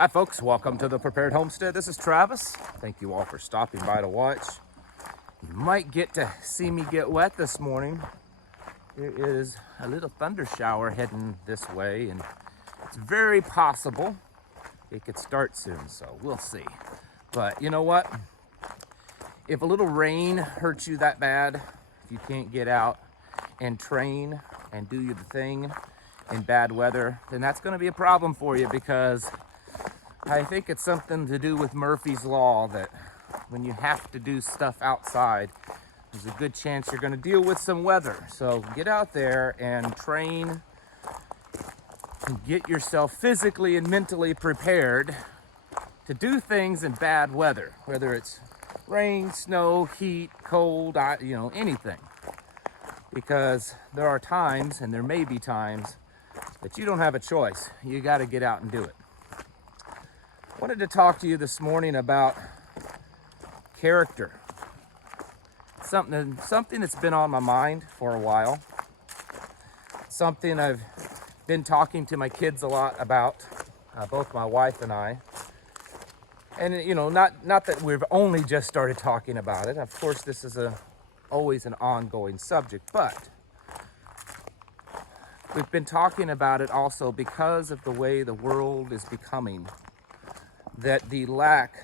Hi folks, welcome to the Prepared Homestead. This is Travis. Thank you all for stopping by to watch. You might get to see me get wet this morning. There is a little thunder shower heading this way, and it's very possible it could start soon, so we'll see. But you know what? If a little rain hurts you that bad, if you can't get out and train and do the thing in bad weather, then that's going to be a problem for you, because I think it's something to do with Murphy's Law that when you have to do stuff outside, there's a good chance you're going to deal with some weather. So get out there and train and get yourself physically and mentally prepared to do things in bad weather, whether it's rain, snow, heat, cold, anything. Because there are times, and there may be times, that you don't have a choice. You got to get out and do it. I wanted to talk to you this morning about character. Something that's been on my mind for a while. Something I've been talking to my kids a lot about, both my wife and I. And not that we've only just started talking about it. Of course, this is always an ongoing subject, but we've been talking about it also because of the way the world is becoming. That the lack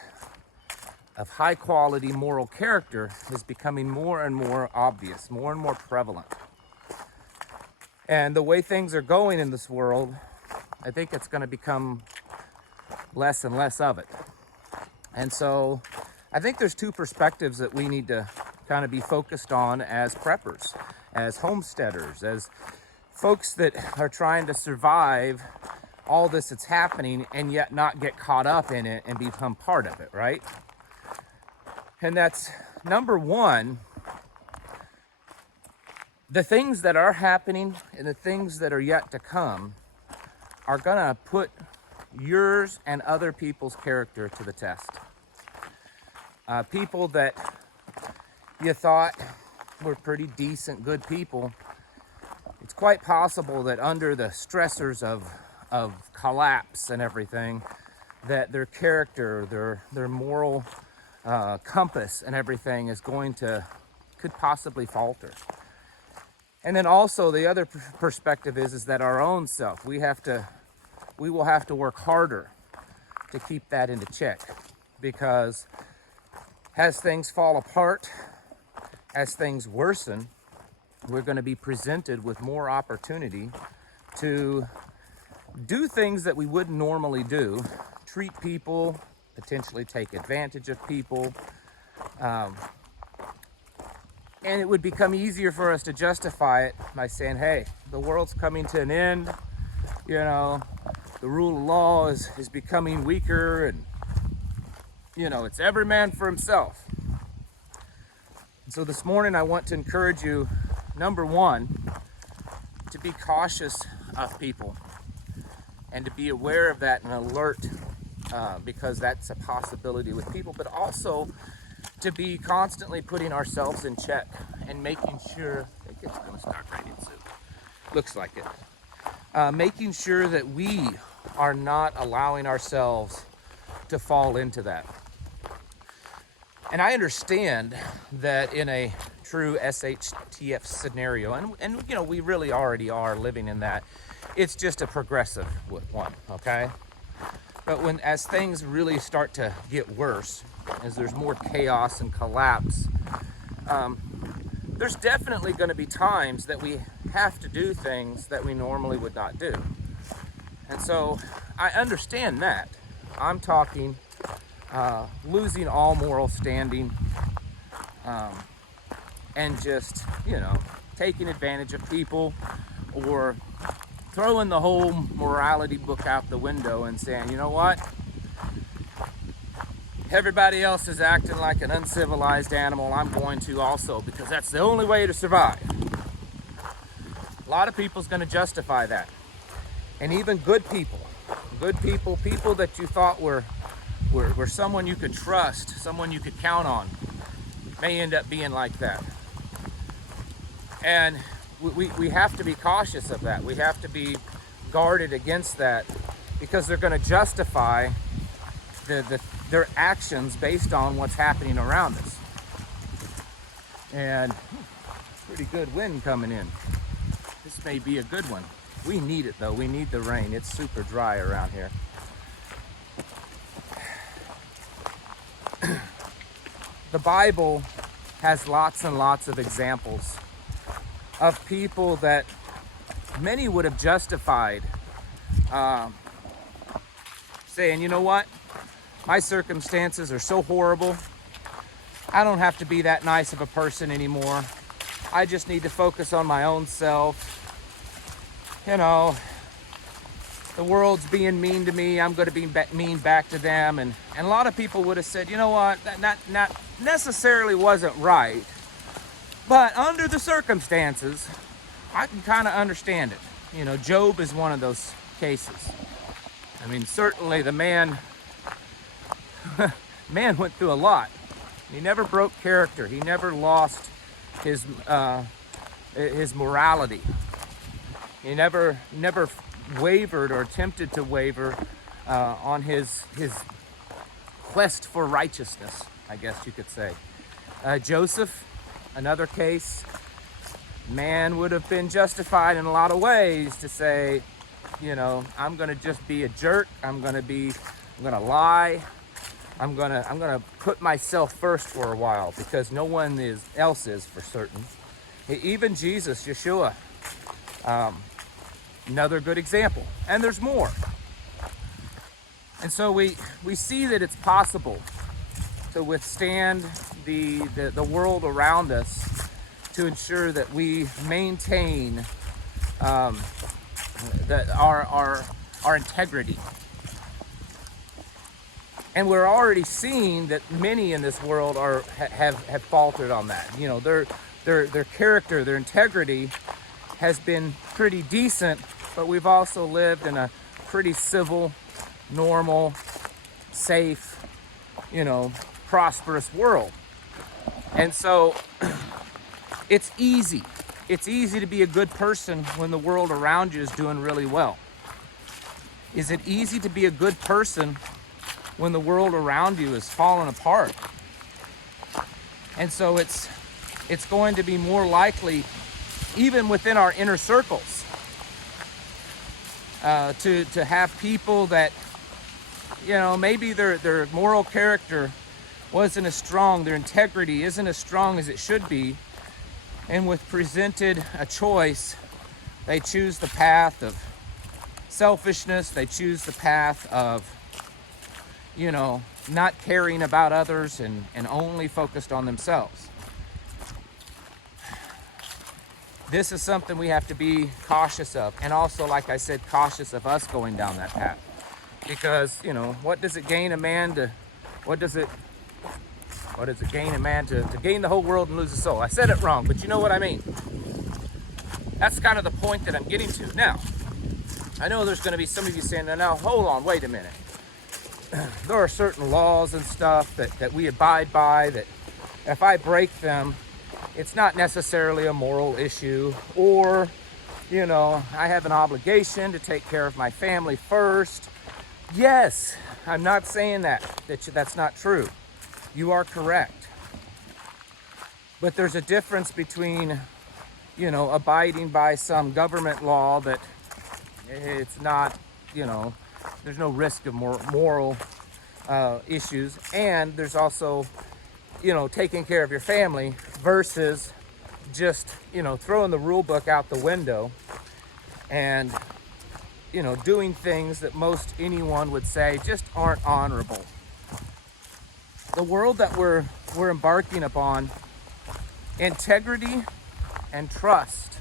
of high quality moral character is becoming more and more obvious, more and more prevalent. And the way things are going in this world, I think it's going to become less and less of it. And so I think there's two perspectives that we need to kind of be focused on as preppers, as homesteaders, as folks that are trying to survive all this that's happening and yet not get caught up in it and become part of it, right? And that's number one, the things that are happening and the things that are yet to come are gonna put yours and other people's character to the test. People that you thought were pretty decent, good people, it's quite possible that under the stressors of collapse and everything, that their character, their moral compass and everything could possibly falter. And then also the other perspective is that our own self, we will have to work harder to keep that into check, because as things fall apart, as things worsen, we're going to be presented with more opportunity to do things that we wouldn't normally do, treat people, potentially take advantage of people. And it would become easier for us to justify it by saying, hey, the world's coming to an end, the rule of law is becoming weaker, and, it's every man for himself. And so this morning I want to encourage you, number one, to be cautious of people. And to be aware of that and alert, because that's a possibility with people, but also to be constantly putting ourselves in check and making sure, I think it's going to start raining soon, looks like it, making sure that we are not allowing ourselves to fall into that. And I understand that in a true SHTF scenario, and we really already are living in that, it's just a progressive one, okay? But as things really start to get worse, as there's more chaos and collapse, there's definitely going to be times that we have to do things that we normally would not do. And so I understand that. I'm talking losing all moral standing, and just, taking advantage of people, or throwing the whole morality book out the window and saying, you know what? Everybody else is acting like an uncivilized animal. I'm going to also, because that's the only way to survive. A lot of people's going to justify that. And even good people that you thought were someone you could trust, someone you could count on, may end up being like that. And we have to be cautious of that. We have to be guarded against that, because they're going to justify their actions based on what's happening around us. And pretty good wind coming in. This may be a good one. We need it though. We need the rain. It's super dry around here. The Bible has lots and lots of examples of people that many would have justified saying, you know what, my circumstances are so horrible, I don't have to be that nice of a person anymore. I just need to focus on my own self. You know, the world's being mean to me, I'm going to be mean back to them. And a lot of people would have said, you know what, that not necessarily wasn't right, but under the circumstances, I can kind of understand it. You know, Job is one of those cases. I mean, certainly the man went through a lot. He never broke character. He never lost his morality. He never wavered or attempted to waver on his quest for righteousness, I guess you could say. Joseph, another case. Man would have been justified in a lot of ways to say, you know, I'm gonna just be a jerk. I'm gonna lie. I'm gonna put myself first for a while because no one else is for certain. Even Jesus, Yeshua, another good example. And there's more. And so we see that it's possible to withstand the world around us, to ensure that we maintain our integrity. And we're already seeing that many in this world have faltered on that. You know, their character, their integrity has been pretty decent, but we've also lived in a pretty civil, normal, safe, you know, prosperous world. And so it's easy to be a good person when the world around you is doing really well. Is it easy to be a good person when the world around you is falling apart? And so it's going to be more likely, even within our inner circles, to have people that, you know, maybe their moral character wasn't as strong, their integrity isn't as strong as it should be, and with presented a choice, they choose the path of selfishness, they choose the path of, you know, not caring about others and only focused on themselves. This is something we have to be cautious of, and also, like I said, cautious of us going down that path. Because, you know, what does it gain a man to gain the whole world and lose his soul? I said it wrong, but you know what I mean. That's kind of the point that I'm getting to. Now, I know there's going to be some of you saying, now, hold on, wait a minute. There are certain laws and stuff that we abide by, that if I break them, it's not necessarily a moral issue, or, you know, I have an obligation to take care of my family first. Yes, I'm not saying that's not true. You are correct. But there's a difference between, you know, abiding by some government law that it's not, you know, there's no risk of moral issues, and there's also, you know, taking care of your family versus just, you know, throwing the rule book out the window and, you know, doing things that most anyone would say just aren't honorable. The world that we're embarking upon, integrity and trust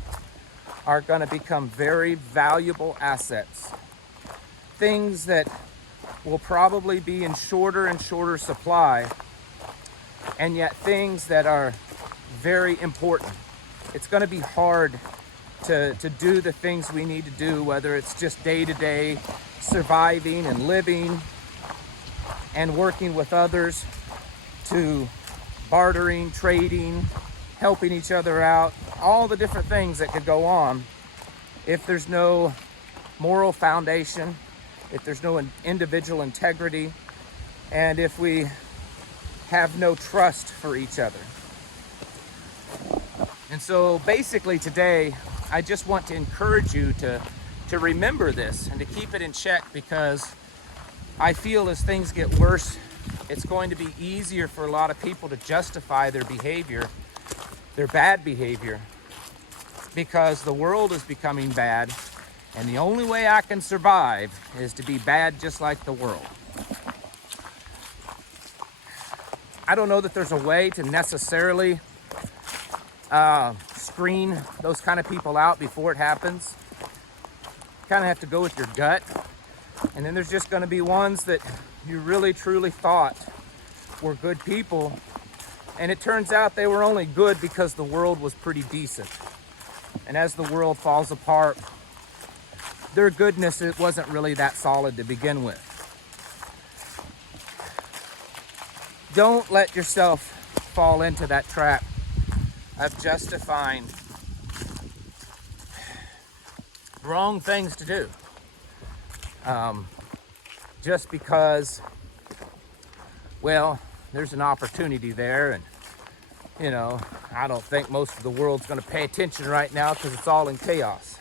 are going to become very valuable assets. Things that will probably be in shorter and shorter supply, and yet things that are very important. It's going to be hard to do the things we need to do, whether it's just day-to-day surviving and living and working with others, to bartering, trading, helping each other out, all the different things that could go on. If there's no moral foundation, if there's no individual integrity, and if we have no trust for each other. And so basically today, I just want to encourage you to remember this and to keep it in check, because I feel as things get worse, it's going to be easier for a lot of people to justify their behavior, their bad behavior, because the world is becoming bad, and the only way I can survive is to be bad just like the world. I don't know that there's a way to necessarily screen those kind of people out before it happens. You kind of have to go with your gut. And then there's just going to be ones that you really truly thought were good people, and it turns out they were only good because the world was pretty decent. And as the world falls apart, their goodness, it wasn't really that solid to begin with. Don't let yourself fall into that trap of justifying wrong things to do. Just because, well, there's an opportunity there, and you know, I don't think most of the world's going to pay attention right now because it's all in chaos.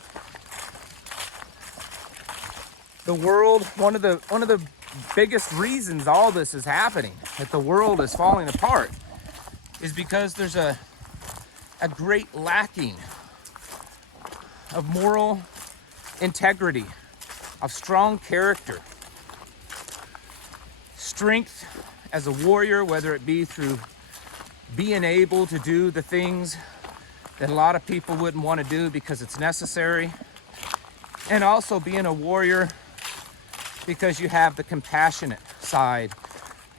The world, one of the biggest reasons all this is happening, that the world is falling apart, is because there's a great lacking of moral integrity, of strong character, strength as a warrior, whether it be through being able to do the things that a lot of people wouldn't want to do because it's necessary, and also being a warrior because you have the compassionate side,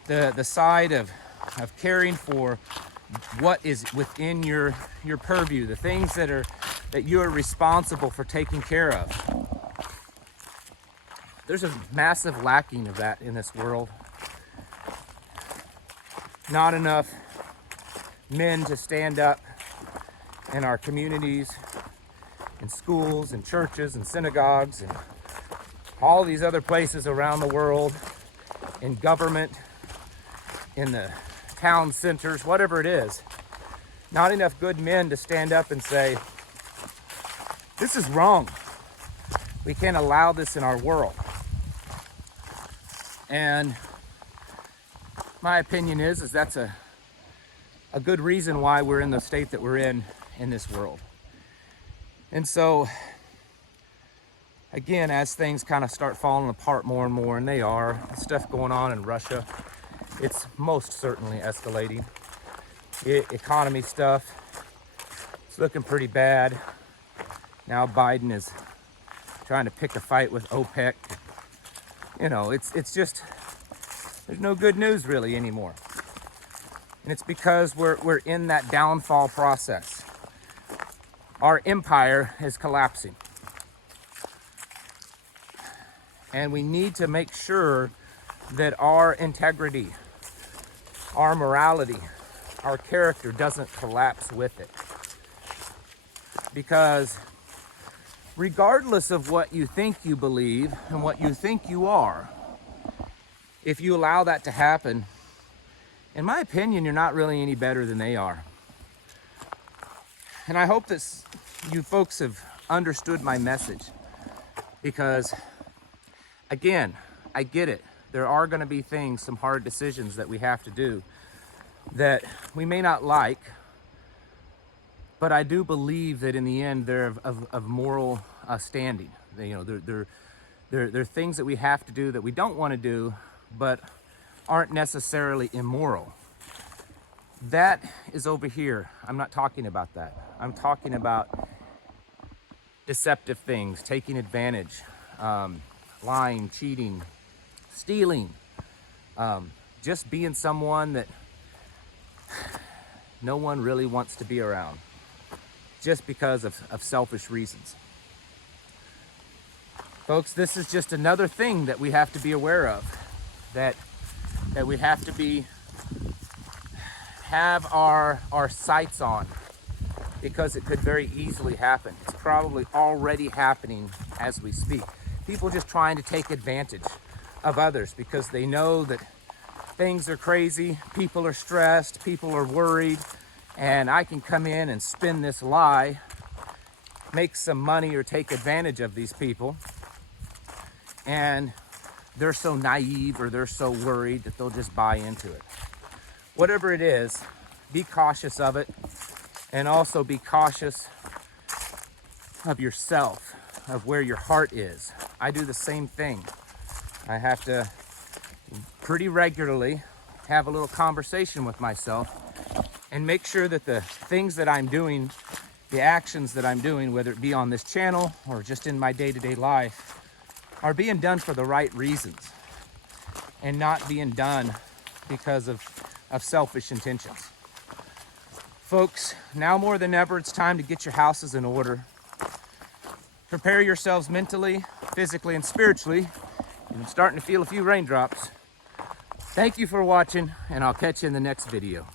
the side of caring for what is within your purview, the things that you are responsible for taking care of. There's a massive lacking of that in this world. Not enough men to stand up in our communities, in schools, in churches, and synagogues, and all these other places around the world, in government, in the town centers, whatever it is. Not enough good men to stand up and say, this is wrong. We can't allow this in our world. And my opinion is that's a good reason why we're in the state that we're in this world. And so, again, as things kind of start falling apart more and more, and they are, the stuff going on in Russia, it's most certainly escalating. Economy stuff, it's looking pretty bad. Now Biden is trying to pick a fight with OPEC. You know, it's just, there's no good news really anymore. And it's because we're in that downfall process. Our empire is collapsing. And we need to make sure that our integrity, our morality, our character doesn't collapse with it. Because regardless of what you think you believe and what you think you are, if you allow that to happen, in my opinion, you're not really any better than they are. And I hope that you folks have understood my message, because again, I get it. There are going to be things, some hard decisions that we have to do that we may not like, but I do believe that in the end they're of moral standing. They're things that we have to do that we don't want to do, but aren't necessarily immoral. That is over here. I'm not talking about that. I'm talking about deceptive things, taking advantage, lying, cheating, stealing, just being someone that no one really wants to be around, just because of selfish reasons. Folks, this is just another thing that we have to be aware of, that we have to have our sights on, because it could very easily happen. It's probably already happening as we speak. People just trying to take advantage of others because they know that things are crazy, people are stressed, people are worried, and I can come in and spin this lie, make some money or take advantage of these people, and they're so naive or they're so worried that they'll just buy into it. Whatever it is, be cautious of it, and also be cautious of yourself, of where your heart is. I do the same thing. I have to pretty regularly have a little conversation with myself and make sure that the things that I'm doing, the actions that I'm doing, whether it be on this channel or just in my day-to-day life, are being done for the right reasons and not being done because of selfish intentions. Folks, now more than ever, it's time to get your houses in order. Prepare yourselves mentally, physically, and spiritually. I'm starting to feel a few raindrops. Thank you for watching, and I'll catch you in the next video.